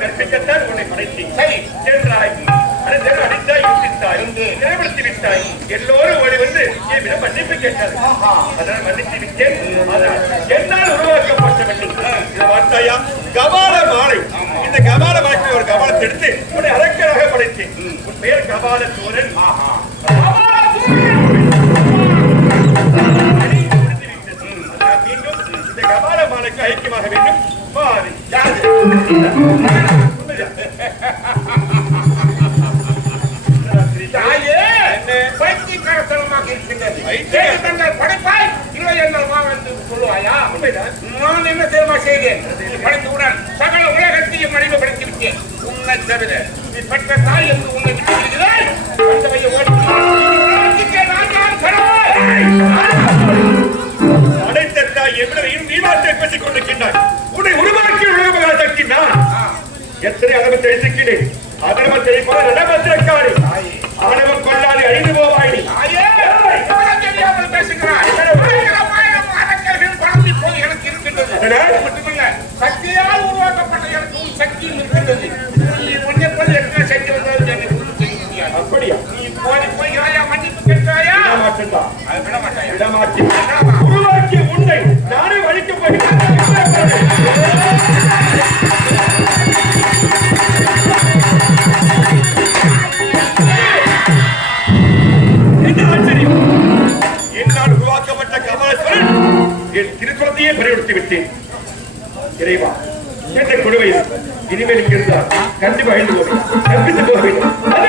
கற்பிக்கத்தான் உன்னை படைத்தேன். சரி. என்றாய். அனைத்தையும் அடித்தாய் யோசித்தாய். நிலைப்படுத்தி விட்டாய் எல்லோரும் ஓடி வந்து என்னிடம் மன்னிப்பு கேட்டார்கள் அதனால் மன்னித்து விட்டேன் ஆனால் என்னால் உருவாக்கப்பட்டவில்லை. இதை பார்த்தாயா கபால மாலை. இந்த கபால மாலைக்கு ஒரு கபாலத்தை எடுத்து உன்னை அரக்கராக படைத்தேன். உன் பெயர் கபால சூரன் மீண்டும் இந்த கபால மாலைக்கு ஐக்கியமாக வேண்டும். மாறி நான் என்ன தெரியுமா செய்தேன் படைத்தவுடன் சகல உலகத்தையும் அடிமைப்படுத்தி விட்டேன் உன்னை தவிர நீ பெற்ற தாய் என்று உன்னை விட்டு விடுகிறேன் எவ்வளவையும் நீவாட்டை பேசிக் கொண்டிருக்கின்றாய் உன்னை உருவாக்கி உலகமாக தக்கினான் எத்தனை அதமத்தை எழுத்துக்கிறேன் அதர்மத்தை போல நடமத்திரக்காரி ஆணவம் கொள்ளாது அழிந்து போவாய் நீ தெரியாமல் பேசுகிறாய். போய் எனக்கு இருக்கின்றது. சக்தியால் உருவாக்கப்பட்ட எனக்கு சக்தியும் இருக்கின்றது. நீ உன்னை போல் எத்தனை சக்தி வந்தாலும் என்னை முடியாது. அப்படியா நீ போய் போகிறாயா, மன்னிப்பு கேட்கிறாயா? விட விட மாட்டாயா? விட மாட்டேன் திருக்குறத்தையே விட்டேன். இறைவா என்ற கொடுவை இனிமேல் இருந்தால் கண்டிப்பா அழிந்து போவேன். தப்பித்து போக வேண்டும்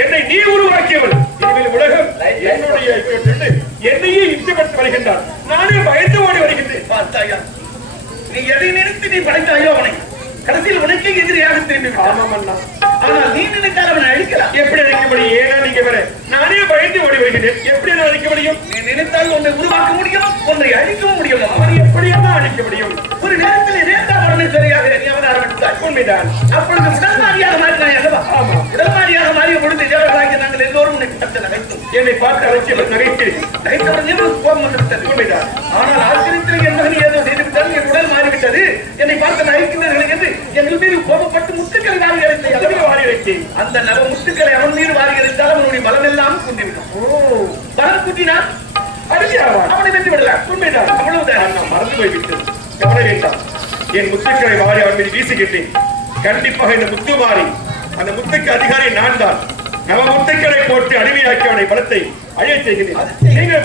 என்னை நீ உருவாக்கியவன். இனிமேல் உலகம் என்னுடைய என்னையே இஷ்டப்பட்டு வருகின்றான். நானே பயந்து ஓடி வருகின்றேன். பார்த்தாயா? நீ எதை நினைத்து நீ படைத்தாயோ அவனை? கடைசியில் உனக்கே எதிரியாக திரும்பி. ஆமாம் அண்ணா. ஆனால் நீ நினைத்தால் அவனை அழிக்கலாம். எப்படி அழைக்க முடியும்? ஏனா நீங்க வர நானே பயந்து ஓடி வருகிறேன். எப்படி நான் அழைக்க முடியும்? நீ நினைத்தால் உன்னை உருவாக்க முடியும்? உன்னை அழிக்கவும் முடியும்? அவனை எப்படியெல்லாம் அழைக்க முடியும். ஒரு நேரத்தில் ரேந்தா பரமேஸ்வரியாக நீ அவதாரம் எடுத்தாய். உண்மைதான். அப்பொழுது பார்த்து அலட்சியம் நகைக்கிறேன் நகைத்தவுடனே கோபம் உண்மைதான். ஆனால் ஆச்சரியத்தில் என் மகன் ஏதோ செய்துவிட்டால் என் உடல் மாறிவிட்டது. என்னை பார்த்து நகைக்கிறார்கள் என்று எங்கள் மீது கோபப்பட்டு முத்துக்களை வாரி வாரி வைத்தேன் அந்த நவ முத்துக்களை அவன் மீது வாரி அளித்தால் அவனுடைய பலம் எல்லாம் குன்றிவிடும் பலம் குட்டினால் அவனை வென்று விடலாம். உண்மைதான். அவ்வளவுதான் நான் மறந்து போய்விட்டேன். கவலை வேண்டாம். என் முத்துக்களை வாரி அவன் மீது கண்டிப்பாக இந்த முத்து மாறி அந்த முத்துக்கு அதிகாரி நான் தான். நவ முத்துக்களை போட்டு அடிமையாக்கி அவனை பலத்தை அழியச் செய்கிறேன் நீங்கள்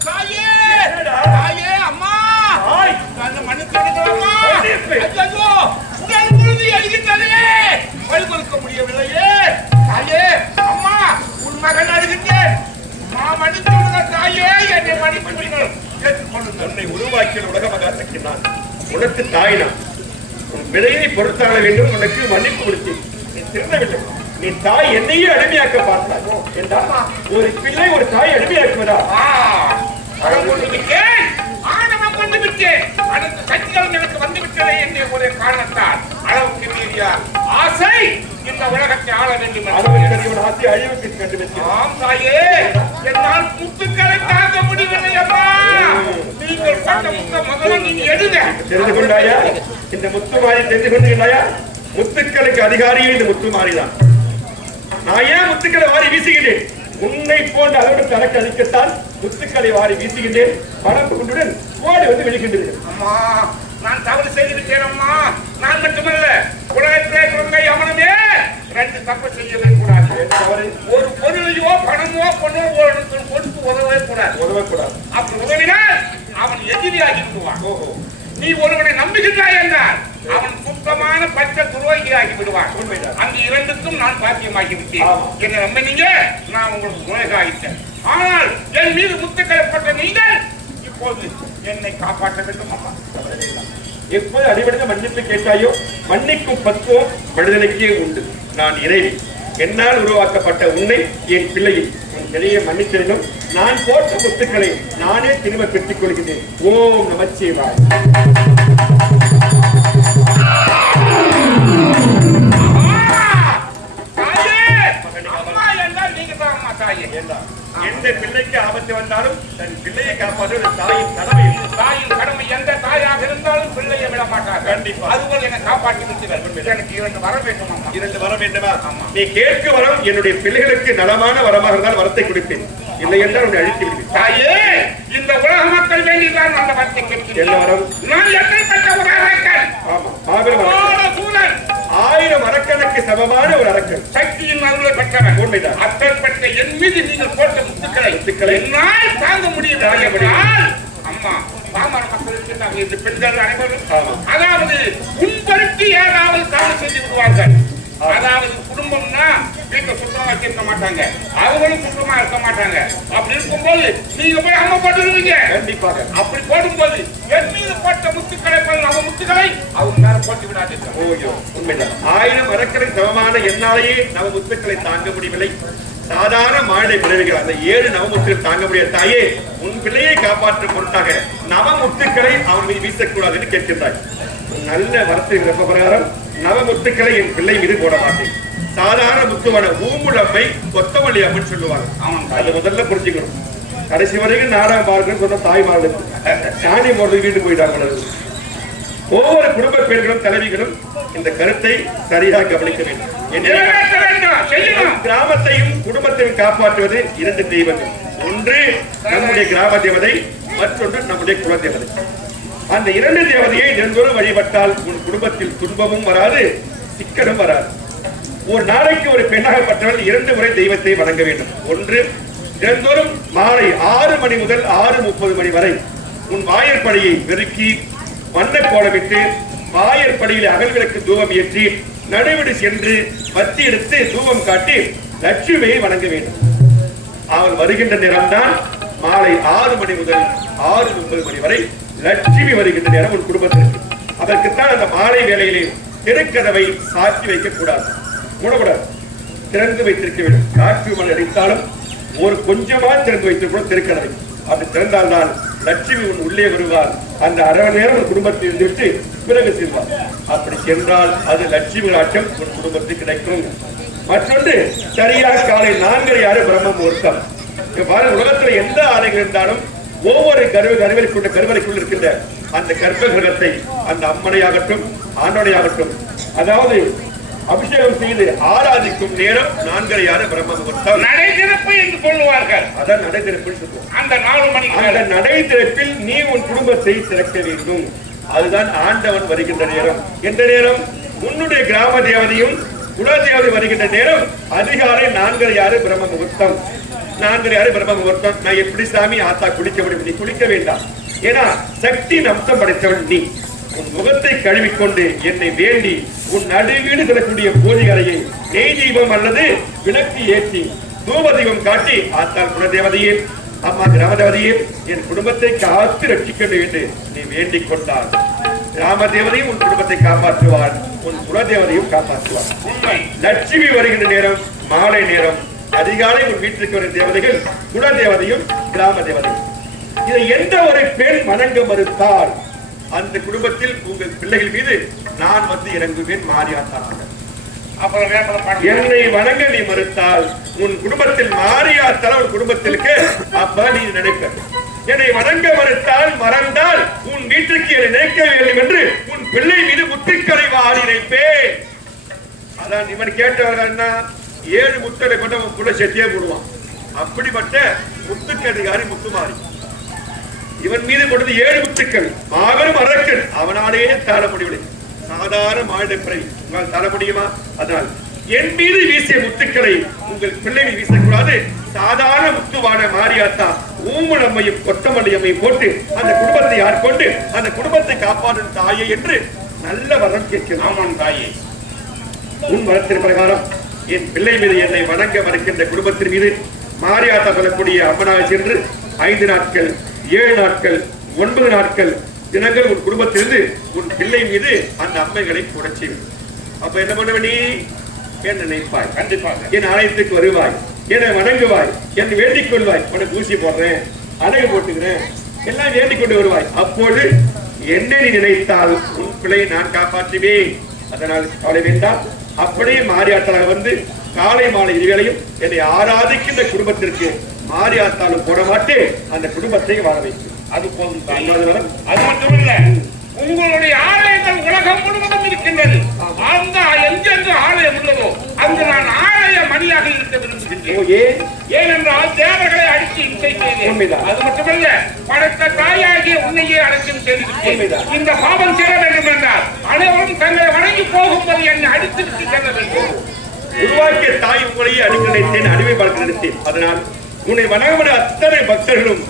தாயே என்னடா? குணத்து தாய் நான் உன் விலையை பொறுத்தாள வேண்டும் உனக்கு மன்னிப்பு கொடுத்து நீ திருந்த வேண்டும் நீ தாய் என்னையே அடிமையாக்க பார்த்தாய்? என்றா ஒரு பிள்ளை ஒரு தாய் அடிமையாக்குவதா? எனக்கு வந்து விட்டதே என்ற ஒரு காரணத்தால். அளவுக்கு மீறிய? ஆசை. இந்த உலகத்தை ஆள வேண்டும் ஆசை அழிவுக்கு கண்டு வைக்கிறார் ஆம் தாயே. என்னால் முத்துக்களை தெரிந்து கொண்டாயா இந்த முத்துமாரி தெரிந்து கொண்டாயா முத்துக்களுக்கு அதிகாரியே இந்த முத்துமாரிதான். நான் ஏன் முத்துக்களை வாரி வீசுகிறேன்? உன்னை போன்ற அளவு தனக்கு அளிக்கத்தான் முத்துக்களை வாரி வீசுகின்றேன் பணம் கொண்டுடன் ஓடி வந்து விழுகின்றேன் அம்மா நான் தவறு செய்து விட்டேன் அம்மா. நான் மட்டுமல்ல உலகத்திலே குழந்தை அவனுமே ரெண்டு தப்பு செய்யவே கூடாது. ஒரு பொருளையோ பணமோ பொண்ணோ ஒரு கொடுத்து உதவவே கூடாது. உதவக்கூடாது. அப்படி உதவினால் அவன் எதிரியாகி விடுவான் நீ ஒருவனை நம்புகின்றாய் என்றால் அவன் சுத்தமான பச்சை துரோகியாகி விடுவான். அந்த இரண்டுக்கும் நான் பாக்கியமாகி விட்டேன். என்னை நம்பினீங்க? நான் உங்களுக்கு துரோகாயிட்டேன் ஆனால் என் மீது முத்துக்களை போட்ட நீங்கள் இப்போது என்னை காப்பாற்ற வேண்டும் அம்மா. எப்போது அடிபடுத்த மன்னிப்பு கேட்டாயோ மன்னிக்கும் பக்குவம் மனிதனுக்கே உண்டு. நான் இறைவி. என்னால் உருவாக்கப்பட்ட உன்னை என் பிள்ளையை. நிறைய பிள்ளையை நான் போட்ட முத்துக்களை நானே திரும்ப பெற்றுக் கொள்கிறேன் ஓம் நமச்சிவாய் நீங்க தான் எந்த பிள்ளைக்கு ஆபத்து வந்தாலும் தன் பிள்ளையை காப்பாற்ற தாயின் கடமை இல்லை. தாயின் கடமை எந்த தாயாக இருந்தாலும் பிள்ளையை விட மாட்டாங்க கண்டிப்பா. அதுபோல் என்னை காப்பாற்றி விட்டீர்கள் எனக்கு இரண்டு வர வேண்டும் அம்மா. இரண்டு வரம் வேண்டுமா? நீ கேட்க வரம் என்னுடைய பிள்ளைகளுக்கு நலமான வரமாக இருந்தால் வரத்தை கொடுப்பேன். இல்லை என்றால் உன்னை அழித்து விடுவேன். தாயே இந்த உலக மக்கள் வேண்டிதான் அந்த வார்த்தை என்ன கேட்கிறேன் வரம்? நான் எப்படிப்பட்ட ஒரு அரக்கன்? ஆமா மாபெரும் சூழல் ஆயிரம் அரக்கனுக்கு சமமான ஒரு அரக்கன். சக்தியின் அருளை பெற்றவன். உண்மைதான். அப்பேற்பட்ட என் மீது நீங்கள் போட்ட முத்துக்களை முத்துக்களை என்னால் தாங்க. என்றால், அம்மா பெண்கள் அனைவரும். அதாவது உன்படுத்தி ஏதாவது தாங்க செஞ்சு விடுவார்கள். அதாவது குடும்பம்னா வீட்டை சுத்தமா வச்சிருக்க மாட்டாங்க. அவங்களும் சுத்தமா இருக்க மாட்டாங்க. அப்படி இருக்கும்போது நீங்க போய் அம்மா போட்டுருவீங்க. கண்டிப்பாக. அப்படி போடும்போது என் மீது போட்ட முத்துக்களை நம்ம முத்துக்களை அவங்க மேல போட்டு விடாதீர்கள். ஓயோ உண்மைதான். ஆயிரம் அரக்கனுக்கு சமமான என்னாலேயே நவ முத்துக்களை தாங்க முடியவில்லை. சாதாரண மாநில பிறவிகள் அந்த ஏழு நவமுத்துக்கள் தாங்க முடியாத. தாயே உன் பிள்ளையை காப்பாற்றும் பொருட்டாக நவமுத்துக்களை அவன் மீது வீசக்கூடாது என்று கேட்கின்றாய் நல்ல வரத்தின் விருப்ப பிரகாரம் நவமுத்துக்களை என் பிள்ளை மீது போட மாட்டேன். சாதாரண முத்துவான ஊமுழம்மை கொத்தமல்லி அம்மன் சொல்லுவாங்க. அது முதல்ல புரிஞ்சுக்கணும். கடைசி வரைக்கும் நாடகம் பார்க்கணும்னு சொன்ன தாய்மார்கள் சாணி போடுறது வீட்டுக்கு போயிட்டாங்க ஒவ்வொரு குடும்ப பெண்களும் தலைவிகளும் இந்த கருத்தை சரியாக கவனிக்க வேண்டும். கிராமத்தையும் குடும்பத்தையும் காப்பாற்றுவது இரண்டு தெய்வங்கள். ஒன்று நம்முடைய கிராம தேவதை மற்றொன்று நம்முடைய குல தேவதை. அந்த இரண்டு தேவதையை தினந்தோறும் வழிபட்டால் உன் குடும்பத்தில் துன்பமும் வராது சிக்கலும் வராது. ஒரு நாளைக்கு ஒரு பெண்ணாகப்பட்டவள் இரண்டு முறை தெய்வத்தை வணங்க வேண்டும். ஒன்று தினந்தோறும் மாலை ஆறு மணி முதல் ஆறு முப்பது மணி வரை உன் வாயற்படியை பெருக்கி வண்ண கோலமிட்டு வாயற்படியில் அகல்களுக்கு தூபம் ஏற்றி நடுவிடு சென்று பத்தி எடுத்து தூபம் காட்டி லட்சுமியை வணங்க வேண்டும். அவள் வருகின்ற நேரம்தான் மாலை ஆறு மணி முதல் ஆறு முப்பது மணி வரை லட்சுமி வருகின்ற நேரம் ஒரு குடும்பத்திற்கு. அதற்குத்தான் அந்த மாலை வேளையிலே தெருக்கதவை சாத்தி வைக்க கூடாது. மூடக்கூடாது. திறந்து வைத்திருக்க வேண்டும். காற்று மணி அடித்தாலும் ஒரு கொஞ்சமா திறந்து வைத்திருக்கணும் தெருக்கதவை அப்படி திறந்தால்தான் லட்சுமி உன் உள்ளே வருவார். அந்த அரை மணி நேரம் உன் குடும்பத்தை இருந்துவிட்டு பிறகு செல்வார் அப்படி சென்றால் அது லட்சுமி ஆட்டம் உன் குடும்பத்துக்கு கிடைக்கும். மற்றொன்று சரியாக காலை நான்கரை ஆறு பிரம்ம முகூர்த்தம். பாருங்க உலகத்துல எந்த ஆலைகள் இருந்தாலும் ஒவ்வொரு கருவ கருவறைக்குள்ள கருவறைக்குள் இருக்கின்ற அந்த கர்ப்ப கிரகத்தை அந்த அம்மனையாகட்டும் ஆண்டோனையாகட்டும் அதாவது அபிஷேகம் செய்து ஆராதிக்கும் நேரம் நான்கரை ஆறு பிரம்ம முகூர்த்தம் நடை திறப்பு என்று சொல்லுவார்கள். அதான் சொல்லுவோம். அந்த நாலு மணிக்கு அந்த. நடை திறப்பில் நீ உன் குடும்பத்தை திறக்க வேண்டும். அதுதான் ஆண்டவன் வருகின்ற நேரம். எந்த நேரம்? உன்னுடைய கிராம தேவதையும் குல தேவதை வருகின்ற நேரம். அதிகாலை நான்கரை ஆறு பிரம்ம முகூர்த்தம் நான்கரை ஆறு பிரம்ம முகூர்த்தம் நான் எப்படி சாமி ஆத்தா குளிக்க முடியும்? நீ குளிக்க வேண்டாம். ஏன்னா சக்தி அம்சம் படைத்தவன் நீ. உன் முகத்தை கழுவிக்கொண்டு என்னை வேண்டி உன் நடுவீடு செல்லக்கூடிய பூஜை அறையை நெய் தீபம் அல்லது விளக்கு ஏற்றி தூப தீபம் காட்டி ஆத்தாள் குலதேவதையே அம்மா கிராமதேவதையே என் குடும்பத்தை காத்து ரட்சிக்க வேண்டும் என்று நீ வேண்டிக் கொண்டால் ராம தேவதையும் உன் குடும்பத்தை காப்பாற்றுவார் உன் குலதேவதையும் காப்பாற்றுவார் உண்மை. லட்சுமி வருகின்ற நேரம் மாலை நேரம் அதிகாலை உன் வீட்டிற்கு வரும் தேவதைகள் குலதேவதையும் கிராம தேவதையும் இதை எந்த ஒரு பெண் வணங்க மறுத்தால் அந்த குடும்பத்தில் உங்கள் பிள்ளைகள் மீது நான் வந்து இறங்குவேன் மாறியாத்தானாக அப்புறம் என்னை வணங்க நீ மறுத்தால் உன் குடும்பத்தில் மாறியாத்தால் உன் குடும்பத்திற்கு அப்ப நீ நினைப்ப என்னை வணங்க மறுத்தால் மறந்தால் உன் வீட்டுக்கு என்னை நினைக்க வேண்டும் என்று உன் பிள்ளை மீது முத்துக்களை வாரி நினைப்பேன் அதான் இவன் கேட்டவர்கள் என்ன ஏழு முத்தலை கொண்டு உன் கூட செத்தியே போடுவான். அப்படிப்பட்ட முத்துக்கடிகாரி முத்துமாரி. இவன் மீது கொடுத்த ஏழு முத்துக்கள். மாபெரும் அரக்கன். அவனாலே தாழ முடியவில்லை. சாதாரண மாநில பிறை. உங்களால் தாழ முடியுமா? அதனால் என் மீது வீசிய முத்துக்களை உங்கள் பிள்ளை மீது வீசக்கூடாது. சாதாரண முத்துவான மாரியாத்தா ஊமுழம்மையும் கொத்தமல்லியம்மையும் போட்டு அந்த குடும்பத்தை ஆட்கொண்டு அந்த குடும்பத்தை காப்பாற்றும் தாயே என்று நல்ல வரம் கேட்கிறோம் ஆமாம் தாயே. உன் வரத்தின் பிரகாரம் என் பிள்ளை மீது என்னை வணங்க மறுக்கின்ற குடும்பத்தின் மீது மாரியாத்தா சொல்லக்கூடிய அம்மனாக சென்று ஐந்து நாட்கள் ஏழு நாட்கள் ஒன்பது நாட்கள் தினங்கள் உன் குடும்பத்திலிருந்து உன் பிள்ளை மீது அந்த அம்மைகளை செய்வது அப்ப என்ன பண்ணுவ நீ? என்ன நினைப்பாய். கண்டிப்பாக. என் ஆலயத்துக்கு வருவாய். என்னை வணங்குவாய். என்னை வேண்டிக் கொள்வாய். உனக்கு ஊசி போடுறேன். அழகு போட்டுக்கிறேன். எல்லாம் வேண்டிக் கொண்டு வருவாய். அப்போது என்னை நீ நினைத்தால் உன் பிள்ளையை நான் காப்பாற்றுவேன். அதனால் கவலை வேண்டாம். அப்படியே மாரியாத்தாளாக வந்து காலை மாலை இருவேளையும் என்னை ஆராதிக்கின்ற குடும்பத்திற்கு மாரியாத்தாலும் போட மாட்டேன் அந்த குடும்பத்தை வாழ வைக்கும். அது போதும் அது மட்டும் இல்ல உங்களுடைய ஆலயங்கள் உலகம் முழுவதும் இருக்கின்றது. அந்த எங்கெங்கு ஆலயம் உள்ளதோ அங்கு நான் ஆலய மணியாக இருக்க விரும்புகின்றேன். ஏன்? ஏனென்றால் தேவர்களை அடித்து இம்சை செய்தேன். அது மட்டுமல்ல படைத்த தாயாகிய உன்னையே அடக்கம் செய்திருக்கேன் உண்மைதான். இந்த பாவம் சேர வேண்டும் என்றால் அனைவரும் தங்களை வணங்கி போகும்போது என்னை அடித்து செல்ல வேண்டும். உருவாக்கிய தாய் உங்களையே அடிக்க நினைத்தேன் அடிமை பார்க்க நினைத்தேன் அதனால் உன்னை வணங்கப்பட அத்தனை பக்தர்களும்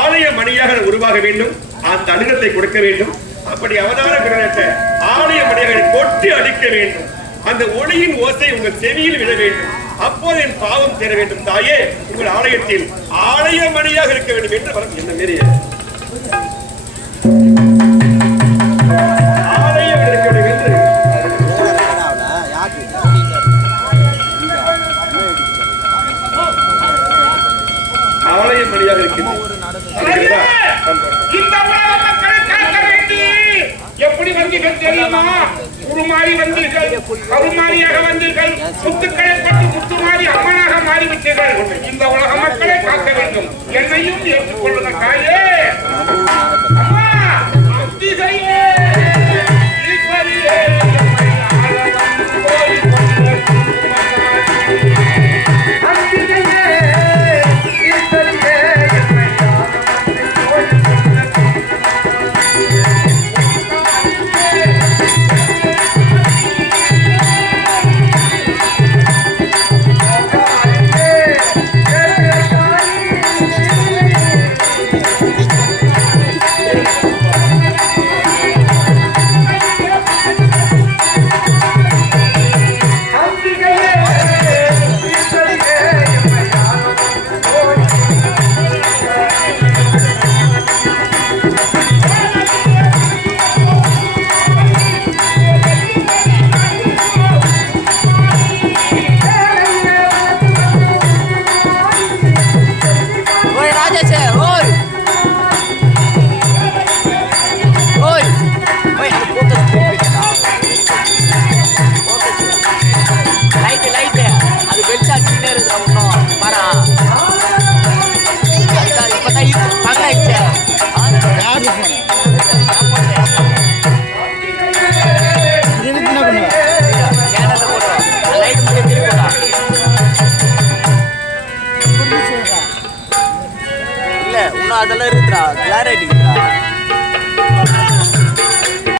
ஆலய மணியாக உருவாக வேண்டும். அந்த அழுகத்தை கொடுக்க வேண்டும். அப்படி அவதார கிரகத்தை ஆலய மணியாக கொட்டி அடிக்க வேண்டும். அந்த ஒளியின் ஓசை உங்கள் செவியில் விட வேண்டும். அப்போது என் பாவம் சேர வேண்டும். தாயே உங்கள் ஆலயத்தில் ஆலய மணியாக இருக்க வேண்டும் என்று வரம் என்ன மீறியது ஆலய. இந்த உலக மக்களை காக்க வேண்டி எப்படி வந்தீர்கள் தெரியுமா? உருமாறி வந்தீர்கள் கருமாறியாக வந்தீர்கள் முத்துக்களை கொண்டு முத்துமாறி அம்மனாக மாறிவிட்டீர்கள். இந்த உலக மக்களை காக்க வேண்டும். என்னையும் ஏற்றுக்கொள்ளுங்க தாயே. அம்மா அம்பிகையே